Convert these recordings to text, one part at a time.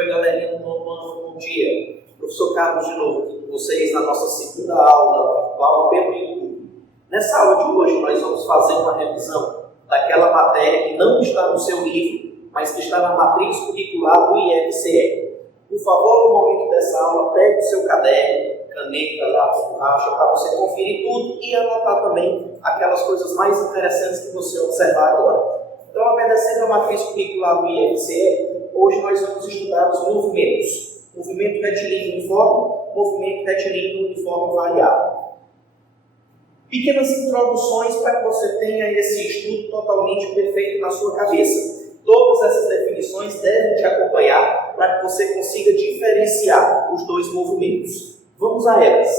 Oi, galerinha do novo ano, bom dia. Professor Carlos de novo aqui com vocês na nossa segunda aula virtual pelo YouTube. Nessa aula de hoje nós vamos fazer uma revisão daquela matéria que não está no seu livro, mas que está na matriz curricular do IFCE. Por favor, no momento dessa aula, pegue o seu caderno, caneta, lápis, borracha, para você conferir tudo e anotar também aquelas coisas mais interessantes que você observar agora. Então, obedecendo a matriz curricular do IFCE, hoje nós vamos estudar os movimentos. Movimento retilíneo uniforme, movimento retilíneo uniforme variável. Pequenas introduções para que você tenha esse estudo totalmente perfeito na sua cabeça. Todas essas definições devem te acompanhar para que você consiga diferenciar os dois movimentos. Vamos a elas.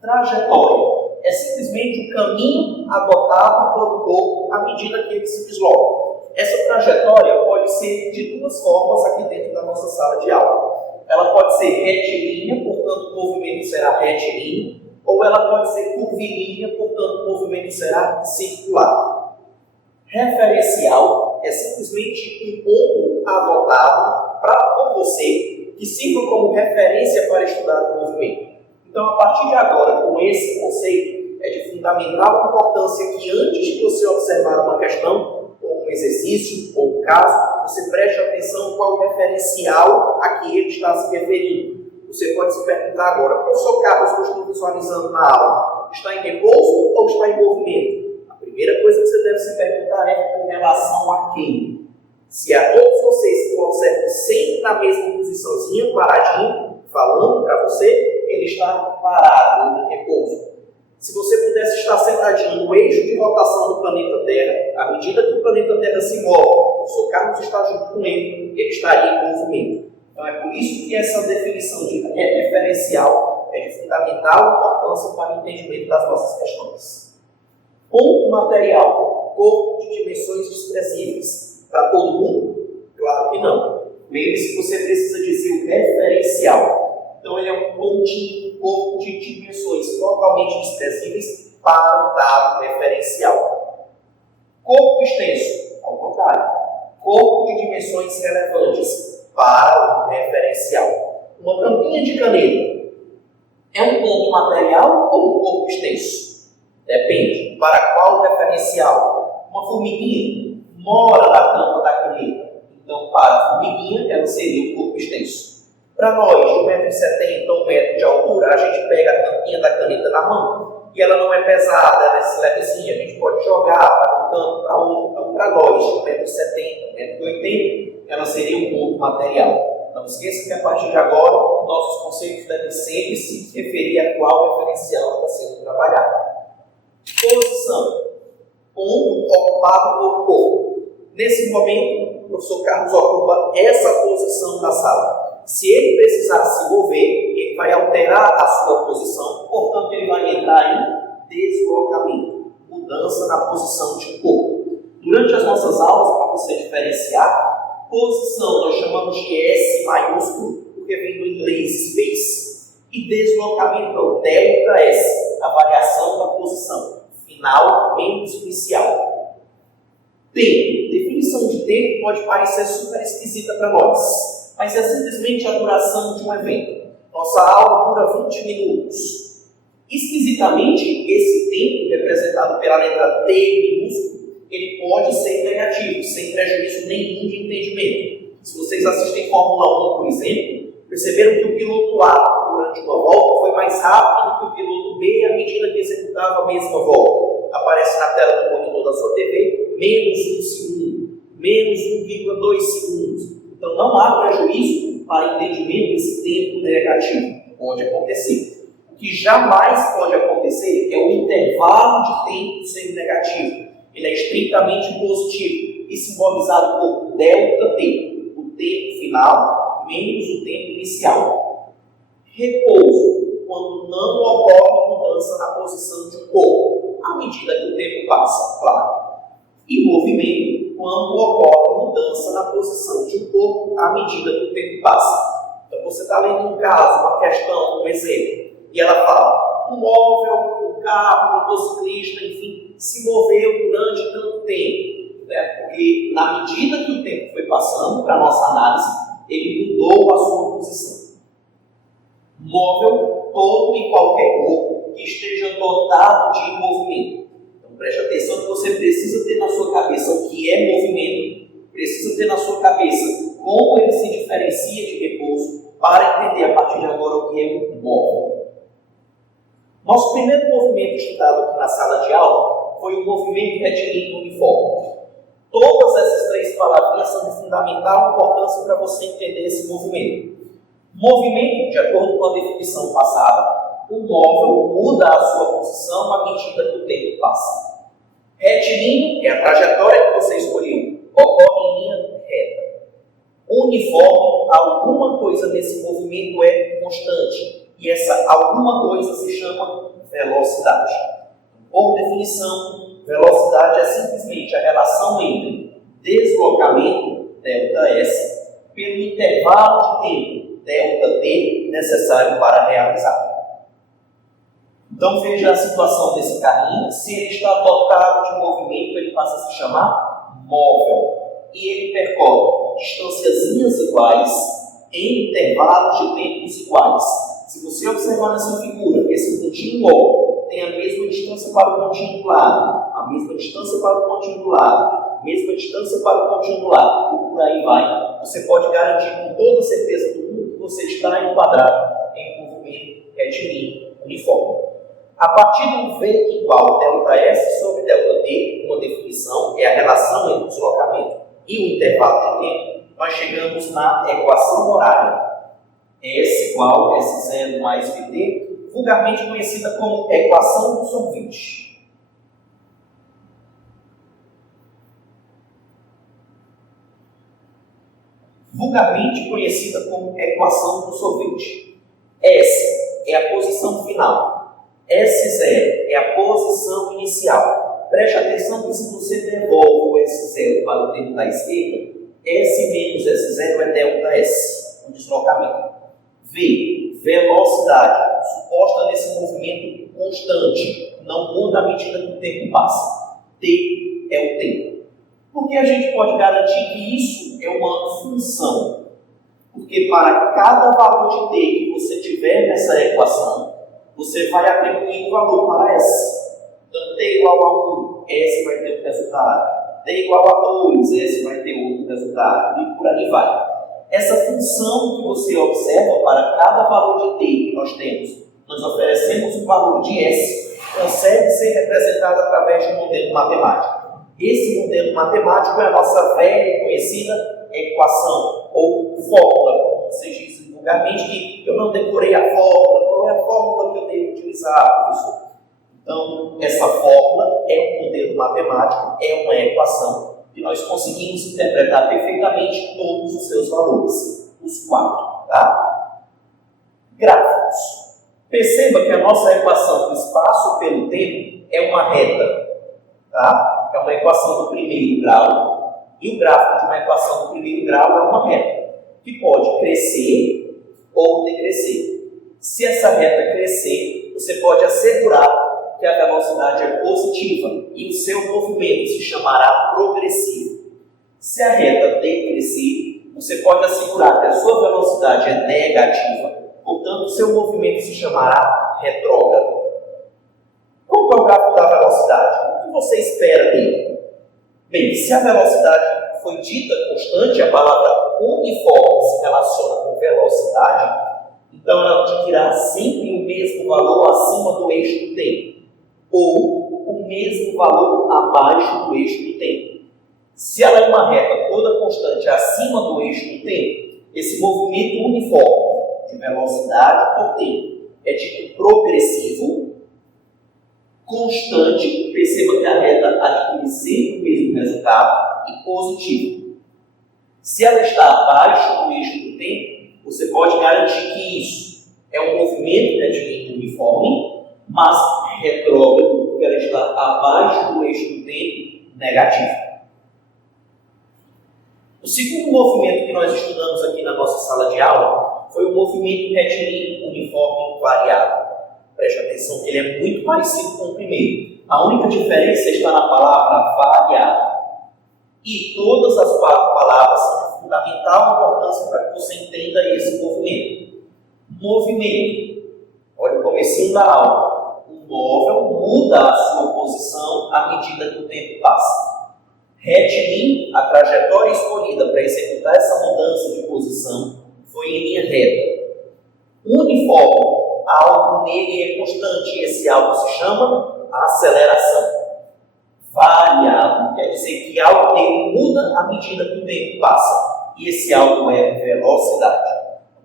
Trajetória é simplesmente o caminho adotado pelo corpo à medida que ele se desloca. Essa trajetória pode ser de duas formas aqui dentro da nossa sala de aula. Ela pode ser retilínea, portanto o movimento será retilíneo, ou ela pode ser curvilínea, portanto o movimento será circular. Referencial é simplesmente um ponto adotado por você que sirva como referência para estudar o movimento. Então, a partir de agora, com esse conceito, é de fundamental importância que antes de você observar uma questão, ou um exercício, ou um caso, você preste atenção qual o referencial a que ele está se referindo. Você pode se perguntar agora, professor Carlos, que eu estou visualizando na aula, está em repouso ou está em movimento? A primeira coisa que você deve se perguntar é com relação a quem? Se a todos vocês que observam sempre na mesma posiçãozinha, paradinho, falando para você, ele está parado, em repouso. Se você pudesse estar sentadinho no eixo de rotação do planeta Terra, à medida que o planeta Terra se move, o professor Carlos está junto com ele estaria em movimento. Então é por isso que essa definição de referencial é de fundamental importância para o entendimento das nossas questões. Ponto material, corpo de dimensões desprezíveis. Para todo mundo? Claro que não. Lembre-se que você precisa dizer o referencial. Então ele é um pontinho, um corpo de dimensões totalmente desprezíveis para o dado referencial. Corpo extenso, ao contrário. Corpo de dimensões relevantes para o referencial. Uma tampinha de caneta é um ponto material ou um corpo extenso? Depende. Para qual referencial? Uma formiguinha mora na tampa da caneta. Então, para a formiguinha, ela seria o corpo extenso. Para nós, de 1,70 m ou 1 m de altura, a gente pega a tampinha da caneta na mão e ela não é pesada, ela é levezinha, a gente pode jogar para um canto, para outro. Então, para nós, de 1,70 m, 1,80 m, ela seria um ponto material. Não esqueça que a partir de agora, nossos conceitos devem sempre se referir a qual referencial está sendo trabalhado. Posição. Ponto ocupado por corpo. Nesse momento, o professor Carlos ocupa essa posição da sala. Se ele precisar se mover, ele vai alterar a sua posição, portanto, ele vai entrar em deslocamento, mudança na posição de um corpo. Durante as nossas aulas, para você diferenciar, posição nós chamamos de S maiúsculo, porque vem do inglês space, e deslocamento é o delta S, a variação da posição, final menos inicial. Tempo. Definição de tempo pode parecer super esquisita para nós, mas é simplesmente a duração de um evento. Nossa aula dura 20 minutos. Esquisitamente, esse tempo, representado pela letra T minúsculo, ele pode ser negativo, sem prejuízo nenhum de entendimento. Se vocês assistem Fórmula 1, por exemplo, perceberam que o piloto A, durante uma volta, foi mais rápido que o piloto B à medida que executava a mesma volta. Aparece na tela do monitor da sua TV, menos 1 segundo, menos 1,2 segundos. Então não há prejuízo para entendimento desse tempo negativo. Pode acontecer. O que jamais pode acontecer é o intervalo de tempo sendo negativo. Ele é estritamente positivo e simbolizado por ΔT, o tempo final menos o tempo inicial. Repouso, quando não ocorre mudança na posição de um corpo, à medida que o tempo passa, claro. E movimento, quando ocorre mudança na posição de um corpo, à medida que o tempo passa. Então você está lendo um caso, uma questão, um exemplo, e ela fala, um móvel, um carro, um motociclista, enfim, se moveu durante tanto tempo. Porque na medida que o tempo foi passando, para a nossa análise, ele mudou a sua posição. Móvel, todo e qualquer corpo que esteja dotado de movimento. Então preste atenção que você precisa ter na sua cabeça o que é movimento, precisa ter na sua cabeça como ele se diferencia de repouso, para entender a partir de agora o que é um móvel. Nosso primeiro movimento estudado aqui na sala de aula foi o movimento retilíneo uniforme. Todas essas três palavrinhas são de fundamental importância para você entender esse movimento. Movimento, de acordo com a definição passada, o móvel muda a sua posição à medida que o tempo passa. Retilíneo é a trajetória que você escolheu, ocorre em linha reta. Uniforme, alguma coisa nesse movimento é constante, e essa alguma coisa se chama velocidade. Por definição, velocidade é simplesmente a relação entre deslocamento, ΔS, pelo intervalo de tempo, ΔT, necessário para realizar. Então veja a situação desse carrinho. Se ele está dotado de movimento, ele passa a se chamar móvel. E ele percorre distâncias iguais em intervalos de tempos iguais. Se você observar nessa figura que esse pontinho O tem a mesma distância para o pontinho do lado, a mesma distância para o pontinho do lado, a mesma distância para o pontinho do lado, e por aí vai, você pode garantir com toda certeza do mundo que você está enquadrado em um movimento retilíneo uniforme. A partir do V igual ΔS sobre ΔT, uma definição é a relação entre o deslocamento e o intervalo de tempo, nós chegamos na equação horária. S igual S0 mais VT, vulgarmente conhecida como equação do sorvete. Vulgarmente conhecida como equação do sorvete. S é a posição final. S0 é a posição inicial. Preste atenção que se você devolve o S0 para o termo da esquerda, S menos S0 é ΔS, o deslocamento. V, velocidade, suposta nesse movimento constante, não muda à medida que o tempo passa. T é o tempo. Por que a gente pode garantir que isso é uma função? Porque para cada valor de T que você tiver nessa equação, você vai atribuir um valor para S. Então, T igual a 1, S vai ter um resultado. T igual a 2, S vai ter outro resultado. E por aí vai. Essa função que você observa para cada valor de T que nós temos, nós oferecemos um valor de S, consegue ser representado através de um modelo matemático. Esse modelo matemático é a nossa velha e conhecida equação, ou fórmula, como vocês dizem vulgarmente, que eu não decorei a fórmula. Qual é a fórmula que eu devo utilizar, professor? Então, essa fórmula é um modelo matemático, é uma equação que nós conseguimos interpretar perfeitamente todos os seus valores, os quatro, tá? Gráficos. Perceba que a nossa equação do espaço pelo tempo é uma reta, tá? É uma equação do primeiro grau, e o gráfico de uma equação do primeiro grau é uma reta, que pode crescer ou decrescer. Se essa reta crescer, você pode assegurar que a velocidade é positiva e o seu movimento se chamará progressivo. Se a reta decrescer, você pode assegurar que a sua velocidade é negativa, portanto, o seu movimento se chamará retrógrado. Qual é o gráfico da velocidade? O que você espera dele? Bem, se a velocidade foi dita constante, a palavra uniforme se relaciona com velocidade, então ela adquirirá sempre o mesmo valor acima do eixo do tempo, ou o mesmo valor abaixo do eixo do tempo. Se ela é uma reta toda constante acima do eixo do tempo, esse movimento uniforme de velocidade por tempo é tipo progressivo, constante, perceba que a reta adquire sempre o mesmo resultado, e positivo. Se ela está abaixo do eixo do tempo, você pode garantir que isso é um movimento retilíneo uniforme, mas retrógrado, porque ela está abaixo do eixo do tempo, negativo. O segundo movimento que nós estudamos aqui na nossa sala de aula foi o movimento retilíneo uniforme variável. Preste atenção que ele é muito parecido com o primeiro. A única diferença está na palavra variável. E todas as quatro palavras são de fundamental importância para que você entenda esse movimento. Movimento. Olha o comecinho da aula. O móvel muda a sua posição à medida que o tempo passa. Retilíneo, a trajetória escolhida para executar essa mudança de posição foi em linha reta. Uniforme, algo nele é constante e esse algo se chama aceleração. Variável, quer dizer que algo nele muda à medida que o tempo passa. E esse algo é velocidade.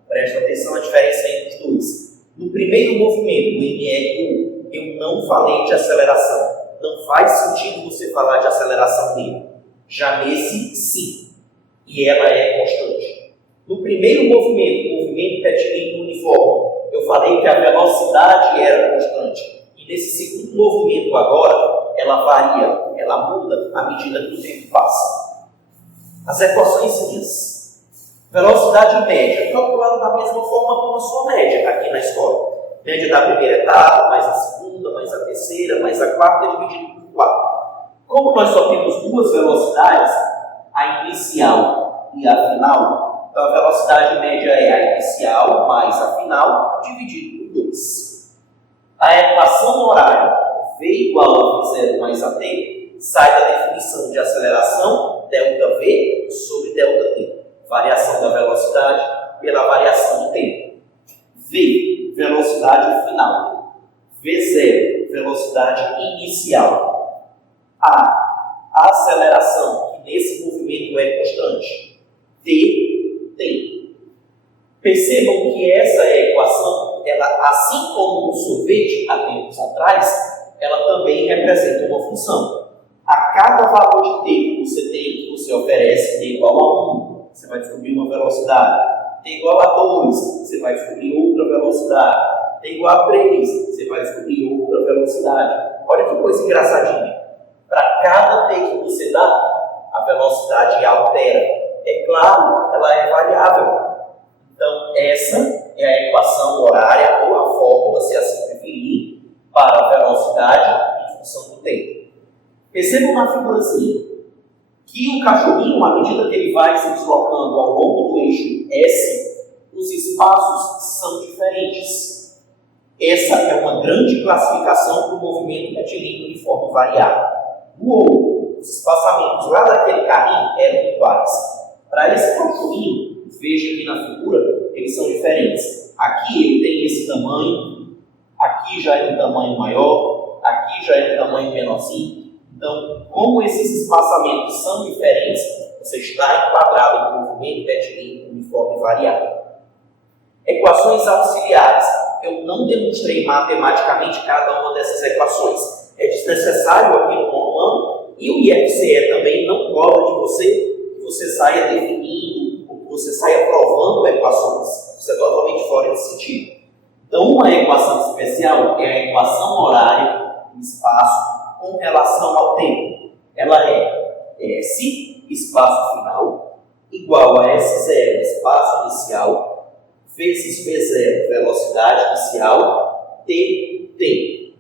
Presta atenção à diferença entre os dois. No primeiro movimento, o MR1, eu não falei de aceleração. Não faz sentido você falar de aceleração nele. Já nesse, sim. E ela é constante. No primeiro movimento, o movimento retilíneo uniforme, eu falei que a velocidade era constante. E nesse segundo movimento agora, ela varia, ela muda à medida que o tempo passa. As equações. Velocidade média, calculada da mesma forma como a sua média aqui na escola. Média da primeira etapa, mais a segunda, mais a terceira, mais a quarta, dividido por 4. Como nós só temos duas velocidades, a inicial e a final, então a velocidade média é a inicial mais a final, dividido por 2. A equação horária, V igual a V0 mais AT, sai da definição de aceleração, ΔV sobre ΔT. Variação da velocidade pela variação do tempo. V, velocidade final. V0, velocidade inicial. A aceleração, que nesse movimento é constante. T, tempo. Percebam que essa equação, ela, assim como no sorvete há tempos atrás, ela também representa uma função. A cada valor de t que você tem, que você oferece, t igual a 1, você vai descobrir uma velocidade. T igual a 2, você vai descobrir outra velocidade. T igual a 3, você vai descobrir outra velocidade. Olha que coisa engraçadinha. Para cada t que você dá, a velocidade altera. É claro, ela é variável. Então, essa é a equação horária, ou a fórmula, se assim preferir, para a velocidade em função do tempo. Percebam na figurazinha que o cachorrinho, à medida que ele vai se deslocando ao longo do eixo S, os espaços são diferentes. Essa é uma grande classificação do movimento retilíneo uniforme variável. No outro, os espaçamentos lá daquele carrinho eram iguais. Para esse cachorrinho, veja aqui na figura, eles são diferentes. Aqui ele tem esse tamanho, aqui já é um tamanho maior, aqui já é um tamanho menorzinho. Então, como esses espaçamentos são diferentes, você está enquadrado no movimento retilíneo uniforme variável. Equações auxiliares. Eu não demonstrei matematicamente cada uma dessas equações. É desnecessário aqui no nono ano, e o IFCE também não cobra de você que você saia definindo, ou que você saia provando equações. Isso é totalmente fora de sentido. Então, uma equação especial é a equação horária do espaço com relação ao tempo. Ela é S, espaço final, igual a S0, espaço inicial, vezes V0, velocidade inicial, T, tempo.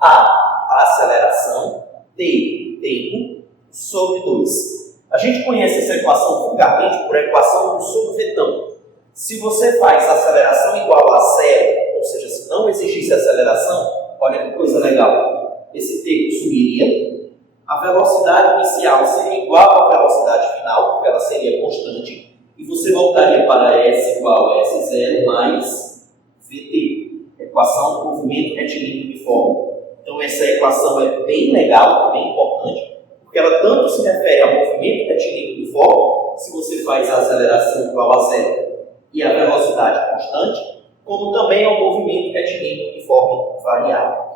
A aceleração, T, tempo, sobre 2. A gente conhece essa equação vulgarmente por equação do sorvetão. Se você faz aceleração igual a zero, ou seja, se não existisse aceleração, olha que coisa legal. Esse tempo sumiria, a velocidade inicial seria igual à velocidade final, porque ela seria constante, e você voltaria para S igual a S0 mais VT, equação do movimento retilíneo uniforme. Então essa equação é bem legal, bem importante, porque ela tanto se refere ao movimento retilíneo uniforme, se você faz a aceleração igual a zero e a velocidade constante, como também ao movimento retilíneo uniforme variável.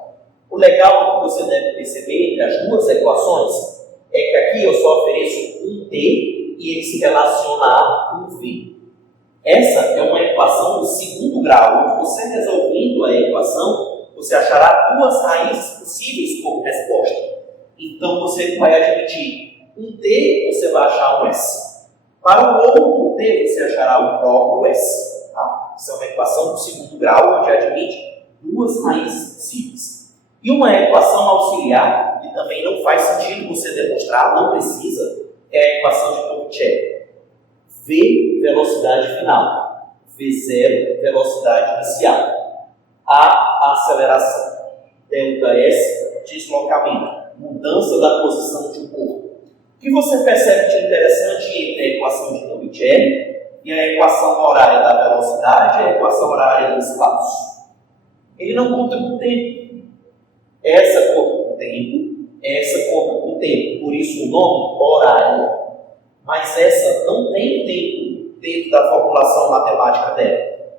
O legal que você deve perceber entre as duas equações é que aqui eu só ofereço um T e ele se relaciona a um V. Essa é uma equação do segundo grau, onde você resolvendo a equação, você achará duas raízes possíveis como resposta. Então você vai admitir um T, você vai achar um S. Para o outro T, você achará o próprio S. Tá? Isso é uma equação do segundo grau, onde admite duas raízes possíveis. E uma equação auxiliar, que também não faz sentido você demonstrar, não precisa, é a equação de Torricelli. V, velocidade final. V0, velocidade inicial. A, aceleração. ΔS, deslocamento. Mudança da posição de um corpo. O que você percebe de interessante entre a equação de Torricelli e a equação horária da velocidade e a equação horária do espaço? Ele não conta com o tempo. Essa conta com o tempo, essa conta com o tempo. Por isso o nome horário. Mas essa não tem tempo dentro da formulação matemática dela.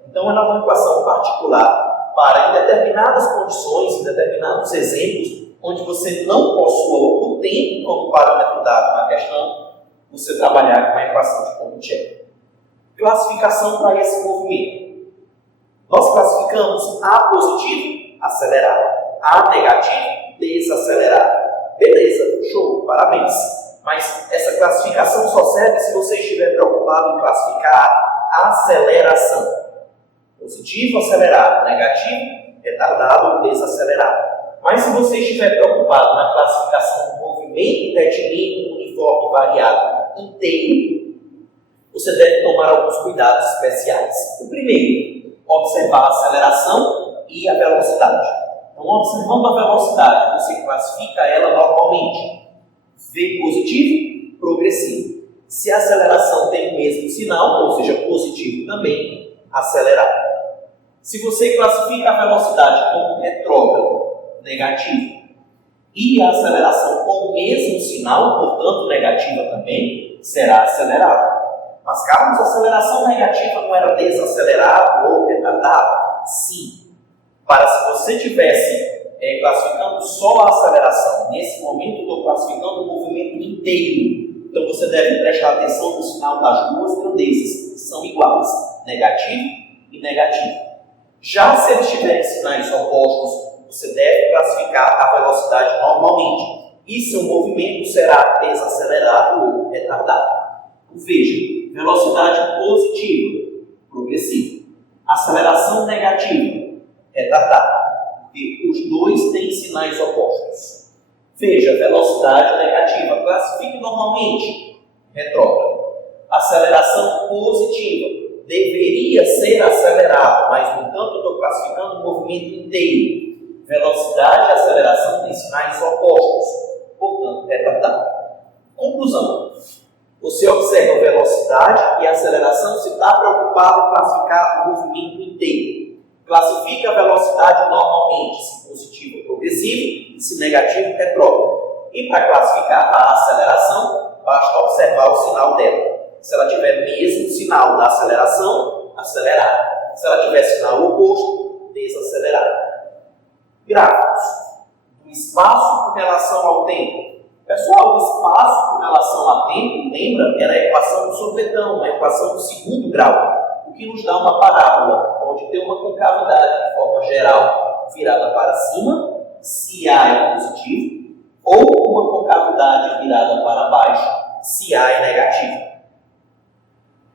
Então ela é uma equação particular para, em determinadas condições, em determinados exemplos, onde você não possua o tempo como parâmetro dado na questão, você trabalhar com a equação de Torricelli. Classificação para esse movimento. Nós classificamos A positivo, acelerado. A negativo, desacelerado. Beleza, show, parabéns. Mas essa classificação só serve se você estiver preocupado em classificar a aceleração. Positivo, acelerado. Negativo, retardado ou desacelerado. Mas se você estiver preocupado na classificação do movimento retilíneo uniforme variado inteiro, você deve tomar alguns cuidados especiais. O primeiro, observar a aceleração e a velocidade. Então, observando a velocidade, você classifica ela normalmente. V positivo, progressivo. Se a aceleração tem o mesmo sinal, ou seja, positivo também, acelerado. Se você classifica a velocidade como retrógrado, negativo, e a aceleração com o mesmo sinal, portanto negativa também, será acelerado. Mas Carlos, a aceleração negativa não era desacelerado ou retardado? Sim. Para se você tivesse classificando só a aceleração, nesse momento eu estou classificando o movimento inteiro. Então você deve prestar atenção no sinal das duas grandezas, são iguais, negativo e negativo. Já se eles tiverem sinais opostos, você deve classificar a velocidade normalmente. E seu movimento será desacelerado ou retardado. Veja, velocidade positiva, progressiva. Aceleração negativa, retardada. Porque os dois têm sinais opostos. Veja, velocidade negativa, classifique normalmente, retrógrado. Aceleração positiva, deveria ser acelerado, mas no entanto eu estou classificando o movimento inteiro. Velocidade e aceleração têm sinais opostos, portanto, retardado. Conclusão. Você observa a velocidade e a aceleração se está preocupado em classificar o movimento inteiro. Classifica a velocidade normalmente, se positivo ou progressivo, se negativo, retrógrado. E para classificar a aceleração, basta observar o sinal dela. Se ela tiver o mesmo sinal da aceleração, acelerada. Se ela tiver sinal oposto, desacelerada. Gráficos do espaço com relação ao tempo. Pessoal, o espaço com relação ao tempo, lembra? Era a equação do sorvetão, a equação do segundo grau, o que nos dá uma parábola, onde tem uma concavidade de forma geral virada para cima, se A é positivo, ou uma concavidade virada para baixo, se A é negativo.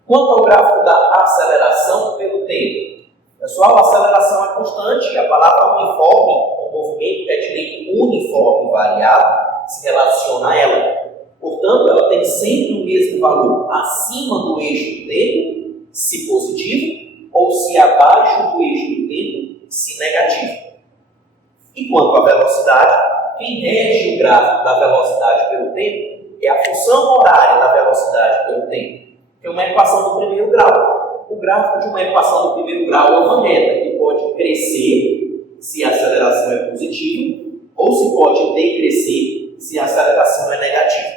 Quanto ao gráfico da aceleração pelo tempo, pessoal, a aceleração é constante, a palavra uniforme, o movimento retilíneo uniforme variado, se relaciona a ela. Portanto, ela tem sempre o mesmo valor acima do eixo do tempo, se positivo, ou se abaixo do eixo do tempo, se negativo. E quanto à velocidade, quem rege o gráfico da velocidade pelo tempo é a função horária da velocidade pelo tempo, que é uma equação do primeiro grau. O gráfico de uma equação do primeiro grau é uma reta que pode crescer se a aceleração é positiva, ou se pode decrescer se a aceleração é negativa.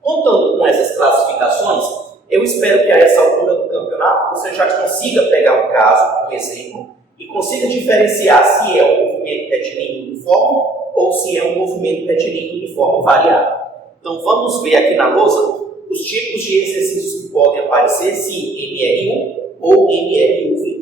Contando com essas classificações, eu espero que a essa altura do campeonato você já consiga pegar um caso, um exemplo, e consiga diferenciar se é um movimento retilíneo uniforme ou se é um movimento retilíneo uniforme variado. Então vamos ver aqui na lousa os tipos de exercícios que podem aparecer, se MR1 ou MR1V.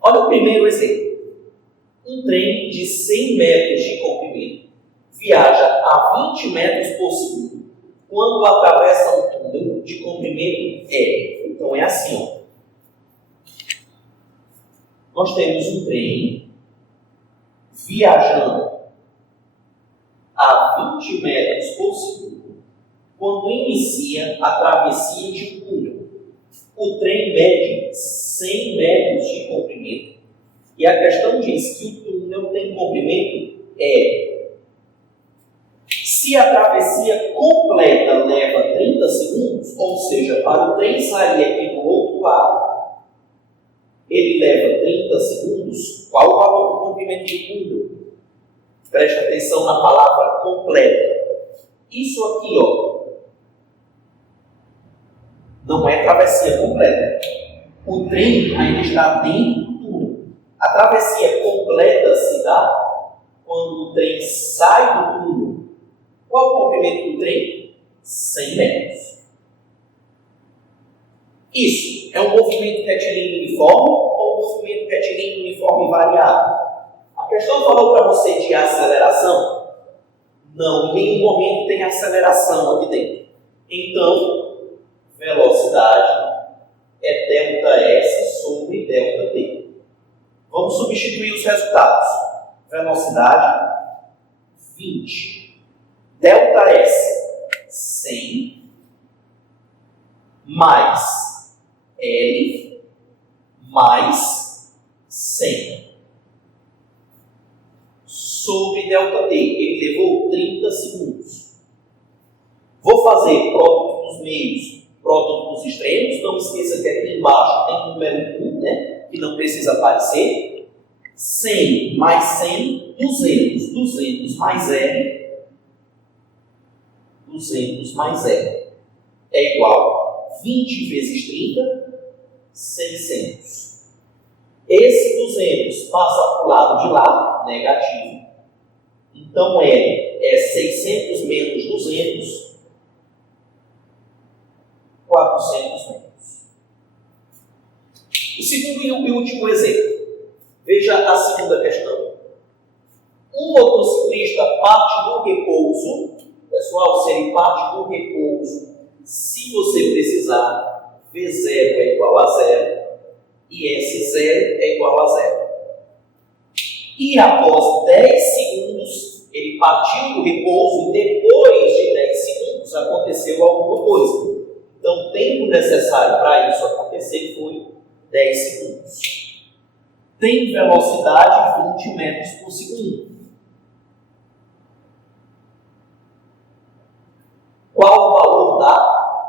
Olha o primeiro exemplo. Um trem de 100 metros de comprimento viaja a 20 metros por segundo quando atravessa um túnel de comprimento R. Então é assim, ó. nós temos um trem viajando a 20 metros por segundo quando inicia a travessia de um túnel. O trem mede 100 metros de comprimento e a questão diz que o túnel tem comprimento se a travessia completa leva 30 segundos, ou seja, para o trem sair aqui do outro lado, ele leva 30 segundos, qual o valor do comprimento de túnel? Preste atenção na palavra completa. Isso aqui, não é travessia completa. O trem ainda está dentro do túnel. A travessia completa se dá quando o trem sai do túnel. Qual o comprimento do trem? 100 metros. Isso é um movimento retilíneo uniforme ou um movimento retilíneo uniforme variável? A questão falou para você de aceleração? Não, em nenhum momento tem aceleração aqui dentro. Então, velocidade é ΔS sobre ΔT. Vamos substituir os resultados. Velocidade, 20. ΔS, 100, mais L, mais 100. Sobre ΔT, ele levou 30 segundos. Vou fazer próduto dos meios, próduto dos extremos. Não esqueça que aqui embaixo tem o número 1, que não precisa aparecer. 100 mais 100, 200. 200 mais L, 200 mais L é igual a 20 vezes 30, 600. Esse 200 passa para o lado de lá, negativo. Então L é 600 menos 200, 400 metros. O segundo e último exemplo. Veja a segunda questão. Um motociclista parte do repouso. Pessoal, se ele parte do repouso, se você precisar, V0 é igual a 0 e S0 é igual a 0. E após 10 segundos, ele partiu do repouso e depois de 10 segundos aconteceu alguma coisa. Então, o tempo necessário para isso acontecer foi 10 segundos. Tem velocidade 20 metros por segundo. Qual o valor da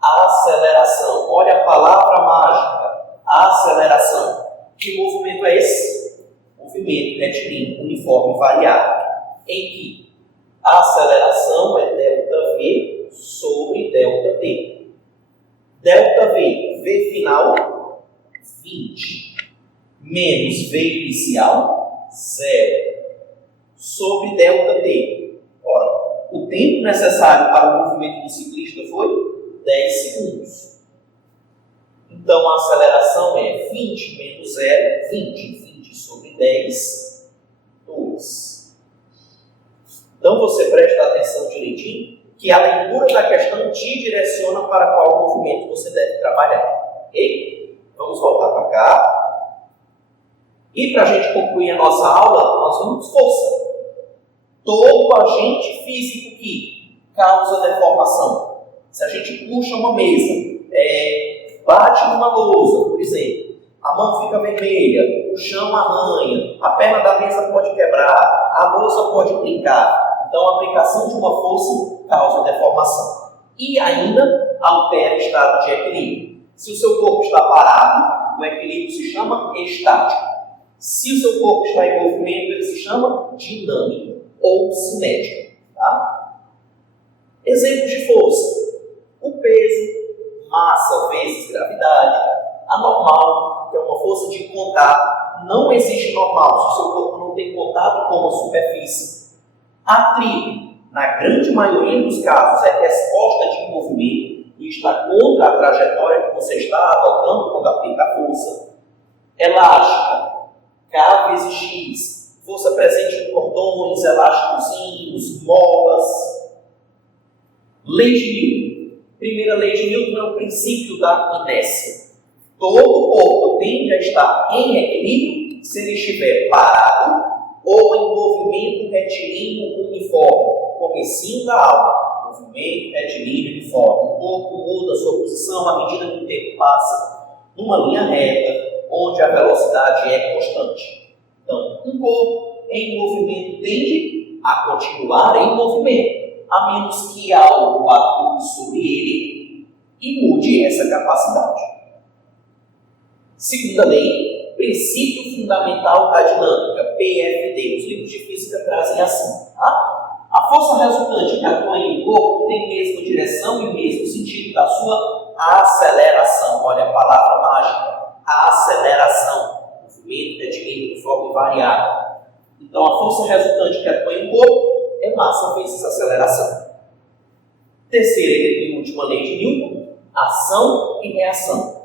aceleração? Olha a palavra mágica, aceleração. Que movimento é esse? Movimento retilíneo uniforme variável, em que a aceleração é ΔV sobre ΔT. ΔV, V final, 20, menos V inicial, 0, sobre ΔT. Ora, o tempo necessário para o movimento do ciclista foi 10 segundos. Então, a aceleração é 20 menos 0, 20. 20 sobre 10, 2. Então, você presta atenção direitinho, que a leitura da questão te direciona para qual movimento você deve trabalhar. Ok? Vamos voltar para cá. E para a gente concluir a nossa aula, nós vamos força. Todo agente físico que causa deformação. Se a gente puxa uma mesa, bate numa lousa, por exemplo, a mão fica vermelha, o chão arranha, a perna da mesa pode quebrar, a lousa pode trincar. Então, a aplicação de uma força causa deformação. E ainda altera o estado de equilíbrio. Se o seu corpo está parado, o equilíbrio se chama estático. Se o seu corpo está em movimento, ele se chama dinâmico ou cinético. Tá? Exemplos de força. O peso, massa vezes gravidade. A normal, que é uma força de contato. Não existe normal se o seu corpo não tem contato com a superfície. Atrito, na grande maioria dos casos, é resposta de movimento e está contra a trajetória que você está adotando quando aplica a força. Elástica, K vezes X, força presente em cordões, elásticozinhos, molas. Lei de Newton. Primeira lei de Newton é o princípio da inércia. Todo corpo tende a estar em equilíbrio se ele estiver parado ou em movimento retilíneo uniforme, comecinho da aula, movimento retilíneo uniforme. O corpo muda sua posição à medida que o tempo passa, numa linha reta, onde a velocidade é constante. Então, um corpo em movimento tende a continuar em movimento, a menos que algo atue sobre ele e mude essa capacidade. Segunda lei, princípio fundamental da dinâmica, PFD. Os livros de física trazem assim, tá? A força resultante que atua em um corpo tem a mesma direção e o mesmo sentido da sua aceleração. Olha a palavra mágica, aceleração. Movimento retilíneo de forma variável. Então, a força resultante que atua em um corpo é massa vezes aceleração. Terceira e última lei de Newton, ação e reação.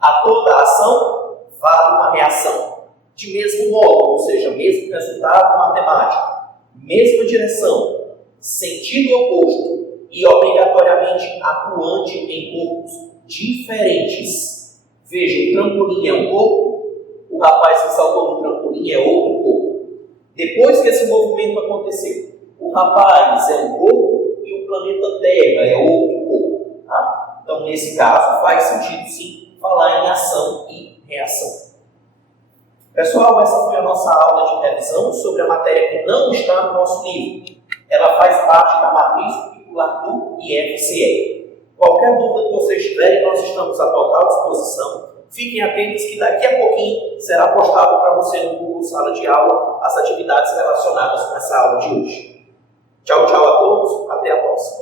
A toda ação vale uma reação. De mesmo modo, ou seja, mesmo resultado matemático, mesma direção, sentido oposto e obrigatoriamente atuante em corpos diferentes. Veja, o trampolim é um corpo, o rapaz que saltou no trampolim é outro corpo. Depois que esse movimento aconteceu, o rapaz é um corpo e o planeta Terra é outro corpo. Tá? Então, nesse caso, faz sentido sim falar em ação e reação. Pessoal, essa foi a nossa aula de revisão sobre a matéria que não está no nosso livro. Ela faz parte da matriz curricular do IFCE. Qualquer dúvida que vocês tiverem, nós estamos à total disposição. Fiquem atentos que daqui a pouquinho será postado para você no Google Sala de Aula as atividades relacionadas com essa aula de hoje. Tchau, tchau a todos. Até a próxima.